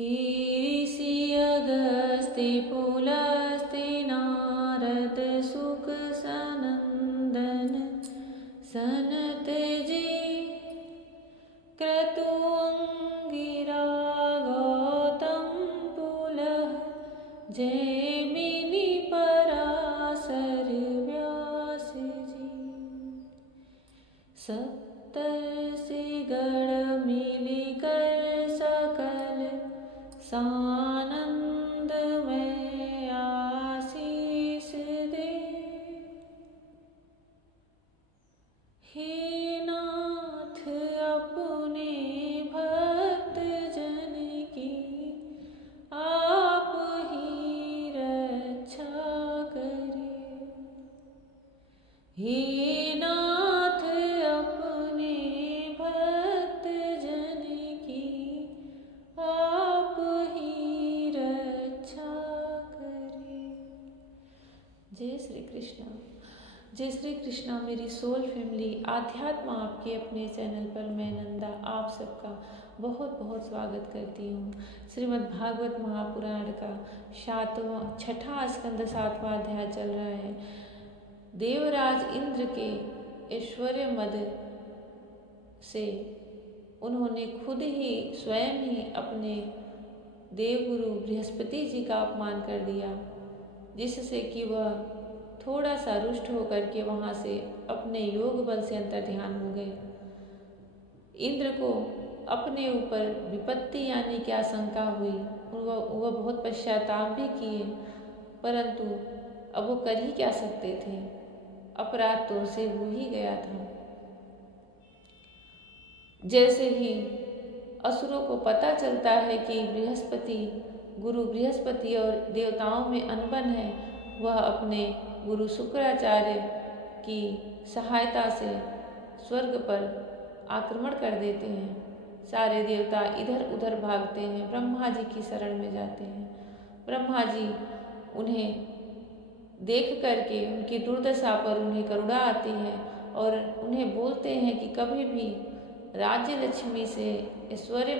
हे ऋषि अगस्त्य पुलस्त्य नारद सुख सनंदन सनत जी क्रतु अंगिरा गौतम पुलह जैमिनी पराशर व्यास जी। सप्तर्षि गण मिलकर सकल सानंद में आशीष दे। हे नाथ अपने भक्त जन की आप ही रक्षा करें। हे नाथ अपने भक्त जन की आप ही रक्षा करें। जय श्री कृष्णा। जय श्री कृष्णा। मेरी सोल फैमिली आध्यात्म आपके अपने चैनल पर मैं नंदा आप सबका बहुत बहुत स्वागत करती हूँ। श्रीमद् भागवत महापुराण का छठा स्कंद 7वां अध्याय चल रहा है। देवराज इंद्र के ऐश्वर्य मद से उन्होंने खुद ही स्वयं ही अपने देवगुरु बृहस्पति जी का अपमान कर दिया, जिससे कि वह थोड़ा सा रुष्ट होकर के वहाँ से अपने योग बल से अंतर्ध्यान हो गए। इंद्र को अपने ऊपर विपत्ति यानी कि आशंका हुई। वह बहुत पश्चाताप भी किए, परंतु अब वो कर ही क्या सकते थे। अपराध तो उसे हो ही गया था। जैसे ही असुरों को पता चलता है कि गुरु बृहस्पति और देवताओं में अनबन है, वह अपने गुरु शुक्राचार्य की सहायता से स्वर्ग पर आक्रमण कर देते हैं। सारे देवता इधर उधर भागते हैं, ब्रह्मा जी की शरण में जाते हैं। ब्रह्मा जी उन्हें देख करके उनकी दुर्दशा पर उन्हें करुणा आती है और उन्हें बोलते हैं कि कभी भी राज्य लक्ष्मी से ऐश्वर्य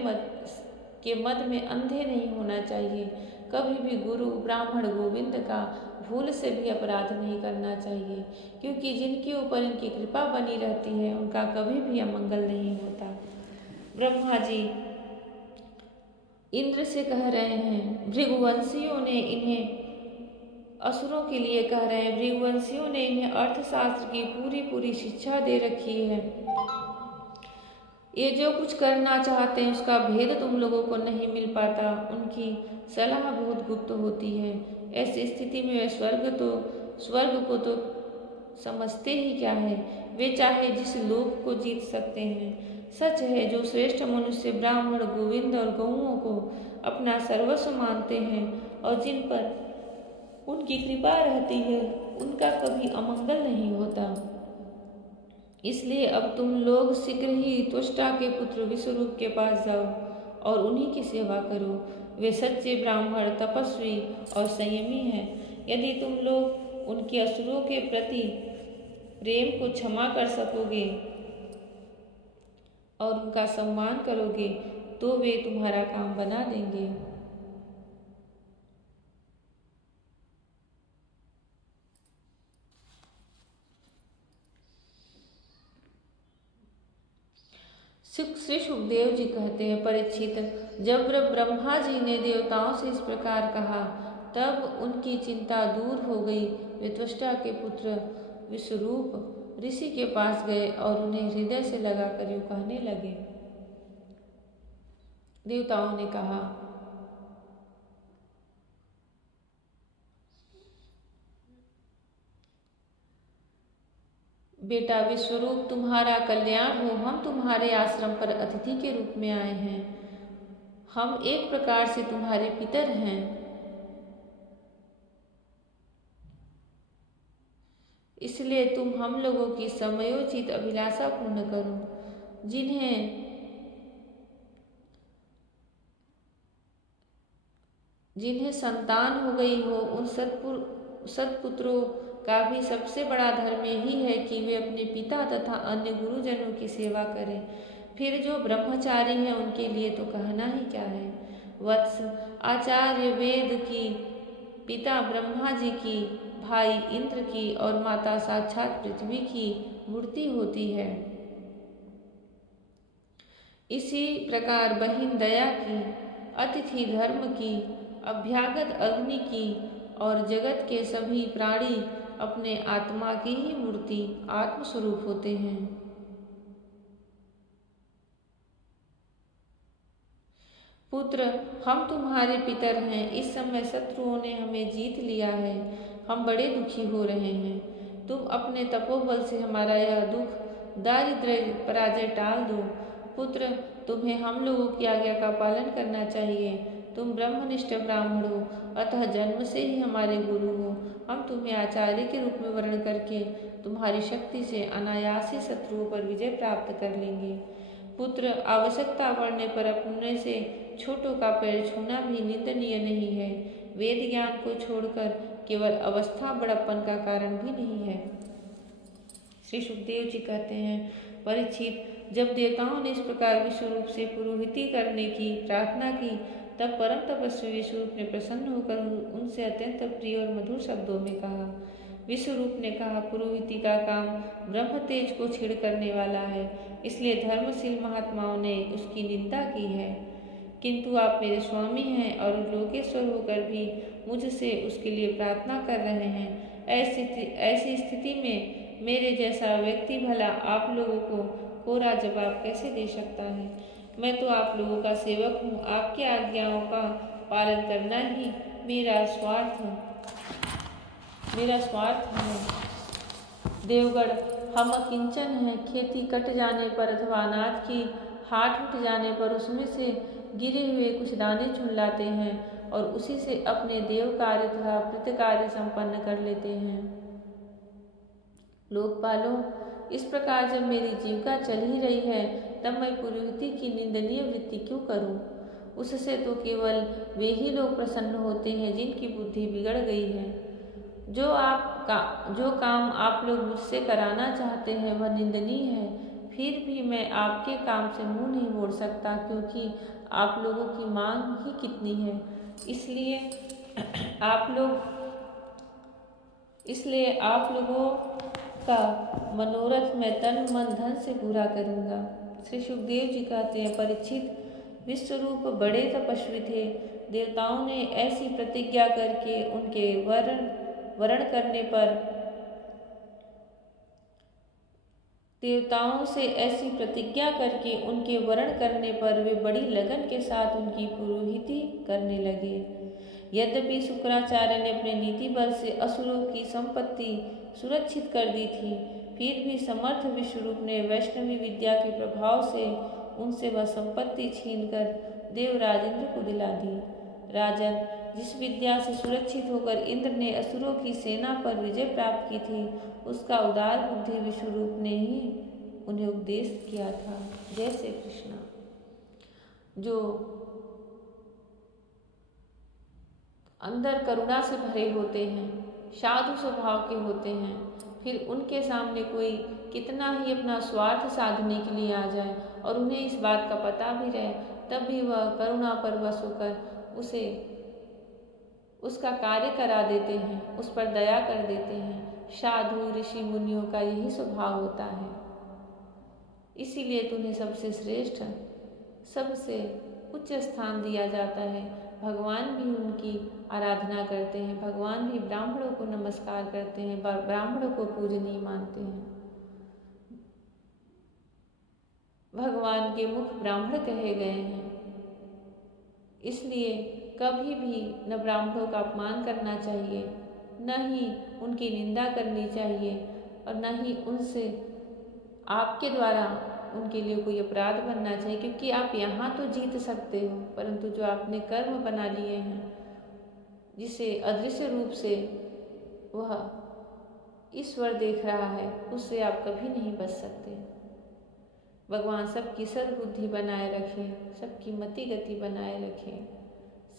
के मद में अंधे नहीं होना चाहिए। कभी भी गुरु ब्राह्मण गोविंद का भूल से भी अपराध नहीं करना चाहिए, क्योंकि जिनके ऊपर इनकी कृपा बनी रहती है उनका कभी भी अमंगल नहीं होता। ब्रह्मा जी इंद्र से कह रहे हैं, भृगुवंशियों ने इन्हें असुरों के लिए कह रहे हैं, भृगुवंशियों ने इन्हें अर्थशास्त्र की पूरी शिक्षा दे रखी है। ये जो कुछ करना चाहते हैं उसका भेद तुम लोगों को नहीं मिल पाता। उनकी सलाह बहुत गुप्त होती है। ऐसी स्थिति में वे स्वर्ग को तो समझते ही क्या है। वे चाहे जिस लोक को जीत सकते हैं। सच है, जो श्रेष्ठ मनुष्य ब्राह्मण गोविंद और गौओं को अपना सर्वस्व मानते हैं और जिन पर उनकी कृपा रहती है, उनका कभी अमंगल नहीं होता। इसलिए अब तुम लोग शीघ्र ही त्वष्टा के पुत्र विश्वरूप के पास जाओ और उन्हीं की सेवा करो। वे सच्चे ब्राह्मण, तपस्वी और संयमी हैं। यदि तुम लोग उनके असुरों के प्रति प्रेम को क्षमा कर सकोगे और उनका सम्मान करोगे तो वे तुम्हारा काम बना देंगे। श्री सुखदेव जी कहते हैं, परीक्षित, जब ब्रह्मा जी ने देवताओं से इस प्रकार कहा तब उनकी चिंता दूर हो गई। वे त्वष्टा के पुत्र विश्वरूप ऋषि के पास गए और उन्हें हृदय से लगाकर यूं कहने लगे। देवताओं ने कहा, बेटा विश्वरूप, तुम्हारा कल्याण हो। हम तुम्हारे आश्रम पर अतिथि के रूप में आए हैं। हम एक प्रकार से तुम्हारे पितर हैं। इसलिए तुम हम लोगों की समयोचित अभिलाषा पूर्ण करो। जिन्हें संतान हो गई हो, उन सत्पुत्रों का भी सबसे बड़ा धर्म यही है कि वे अपने पिता तथा अन्य गुरुजनों की सेवा करें। फिर जो ब्रह्मचारी हैं उनके लिए तो कहना ही क्या है। वत्स, आचार्य वेद की, पिता ब्रह्मा जी की, भाई इंद्र की और माता साक्षात पृथ्वी की मूर्ति होती है। इसी प्रकार बहिन दया की, अतिथि धर्म की, अभ्यागत अग्नि की और जगत के सभी प्राणी अपने आत्मा की ही मूर्ति आत्मस्वरूप होते हैं। पुत्र, हम तुम्हारे पितर हैं। इस समय शत्रुओं ने हमें जीत लिया है। हम बड़े दुखी हो रहे हैं। तुम अपने तपोबल से हमारा यह दुख, दारिद्र्य, पराजय टाल दो। पुत्र, तुम्हें हम लोगों की आज्ञा का पालन करना चाहिए। तुम ब्रह्मनिष्ठ ब्राह्मण हो, अतः जन्म से ही हमारे गुरु हो। हम तुम्हें आचार्य के रूप में वर्ण करके तुम्हारी शक्ति से अनायास ही शत्रुओं पर विजय प्राप्त कर लेंगे। पुत्र, आवश्यकता पड़ने पर अपने से छोटों का पैर छूना भी निंदनीय नहीं है। वेद ज्ञान को छोड़कर केवल अवस्था बड़प्पन का कारण भी नहीं है। श्री सुखदेव जी कहते हैं, परीक्षित, जब देवताओं ने इस प्रकार विश्वरूप से पुरोहिती करने की प्रार्थना की, तब परम तपस्वी विश्वरूप ने प्रसन्न होकर उनसे अत्यंत प्रिय और मधुर शब्दों में कहा। विश्वरूप ने कहा, पुरोहिती का काम ब्रह्म तेज को छेड़ करने वाला है, इसलिए धर्मशील महात्माओं ने उसकी निंदा की है। किंतु आप मेरे स्वामी हैं और लोकेश्वर होकर भी मुझसे उसके लिए प्रार्थना कर रहे हैं। ऐसी स्थिति में मेरे जैसा व्यक्ति भला आप लोगों को कोरा जवाब कैसे दे सकता है। मैं तो आप लोगों का सेवक हूँ। आपकी आज्ञाओं का पालन करना ही मेरा स्वार्थ है। देवगढ़, हम अकिंचन हैं। खेती कट जाने पर अथवा अनाज की हाट उठ जाने पर उसमें से गिरे हुए कुछ दाने चुन लाते हैं और उसी से अपने देव कार्य तथा कृत कार्य संपन्न कर लेते हैं। लोकपालों, इस प्रकार जब मेरी जीविका चल ही रही है, तब मैं पुरोहिती की निंदनीय वृत्ति क्यों करूं? उससे तो केवल वे ही लोग प्रसन्न होते हैं जिनकी बुद्धि बिगड़ गई है। जो काम आप लोग मुझसे कराना चाहते हैं वह निंदनीय है। फिर भी मैं आपके काम से मुंह नहीं मोड़ सकता, क्योंकि आप लोगों की मांग ही कितनी है। इसलिए आप लोगों का मनोरथ मैं तन मन धन से पूरा करूँगा। श्री सुखदेव जी कहते हैं, परीक्षित, विश्वरूप बड़े तपस्वी थे। देवताओं से ऐसी प्रतिज्ञा करके उनके वरण करने पर वे बड़ी लगन के साथ उनकी पुरोहिती करने लगे। यद्यपि शुक्राचार्य ने अपने नीति बल से असुरों की संपत्ति सुरक्षित कर दी थी, फिर भी समर्थ विश्वरूप ने वैष्णवी विद्या के प्रभाव से उनसे वह संपत्ति छीनकर देवराज इंद्र को दिला दी। राजन, जिस विद्या से सुरक्षित होकर इंद्र ने असुरों की सेना पर विजय प्राप्त की थी, उसका उदार बुद्धि विश्वरूप ने ही उन्हें उपदेश किया था। जय श्री कृष्ण। जो अंदर करुणा से भरे होते हैं, साधु स्वभाव के होते हैं, फिर उनके सामने कोई कितना ही अपना स्वार्थ साधने के लिए आ जाए और उन्हें इस बात का पता भी रहे, तब भी वह करुणा परवश होकर उसे उसका कार्य करा देते हैं, उस पर दया कर देते हैं। साधु ऋषि मुनियों का यही स्वभाव होता है। इसीलिए तुम्हें सबसे श्रेष्ठ, सबसे उच्च स्थान दिया जाता है। भगवान भी उनकी आराधना करते हैं। भगवान भी ब्राह्मणों को नमस्कार करते हैं, ब्राह्मणों को पूजनीय मानते हैं। भगवान के मुख ब्राह्मण कहे गए हैं। इसलिए कभी भी न ब्राह्मणों का अपमान करना चाहिए, न ही उनकी निंदा करनी चाहिए और न ही उनसे आपके द्वारा उनके लिए कोई अपराध बनना चाहिए, क्योंकि आप यहाँ तो जीत सकते हो, परंतु जो आपने कर्म बना लिए हैं, जिसे अदृश्य रूप से वह ईश्वर देख रहा है, उससे आप कभी नहीं बच सकते। भगवान सबकी सद्बुद्धि बनाए रखे, सबकी मति गति बनाए रखे,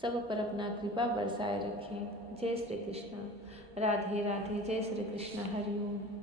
सब पर अपना कृपा बरसाए रखे। जय श्री कृष्ण। राधे राधे। जय श्री कृष्ण। हरि ओम।